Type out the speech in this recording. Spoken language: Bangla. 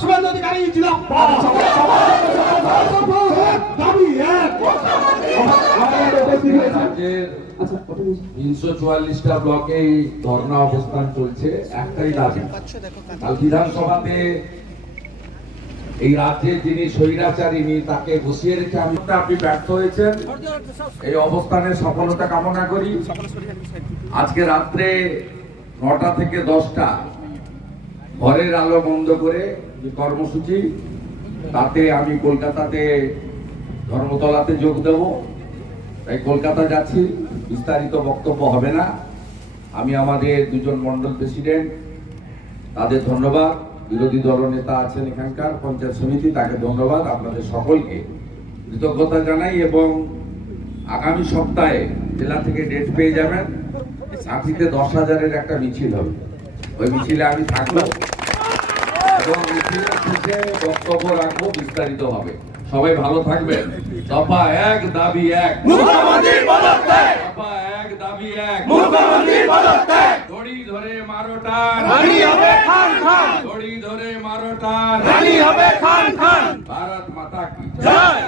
শুভেন্দু অধিকারী জিন্দাবাদ। দাবি এক। রাজ্যের 344টা ব্লকে ধর্ণা অবস্থান চলছে, একটাই দাবি, কাল বিধানসভাতে এই রাজ্যের যিনি স্বৈরাচারিণী তাকে বসিয়ে রেখে আপনি ব্যর্থ হয়েছেন। এই অবস্থানের সফলতা কামনা করি। আজকে রাত্রে 9টা থেকে 10টা ঘরের আলো বন্ধ করে যে কর্মসূচি, তাতে আমি কলকাতাতে ধর্মতলাতে যোগ দেব। তাই কলকাতা যাচ্ছি, বিস্তারিত বক্তব্য হবে না। আমি আমাদের দুজন মন্ডল প্রেসিডেন্ট, তাদের ধন্যবাদ। বিরোধী দলনেতা আছেন এখানকার, পঞ্চায়েত সমিতি, তাকে ধন্যবাদ। আপনাদের সকলকে কৃতজ্ঞতা জানাই এবং আগামী সপ্তাহে জেলা থেকে ডেট পেয়ে যাবেন। সাথীতে 10,000-এর একটা মিছিল হবে, ওই মিছিলে আমি থাকবো এবং মিছিলের শেষে বক্তব্য রাখবো, বিস্তারিত হবে। সবাই ভালো থাকবেন। দফা এক দাবি এক, মুখ্যমন্ত্রী পদত্যাগ। দফা এক দাবি এক, মুখ্যমন্ত্রী পদত্যাগ। দড়ি ধরে মারো টান, রানী হবে খান খান। দড়ি ধরে মারো টান। রানী হবে খান খান। ভারত মাতা কি জয়।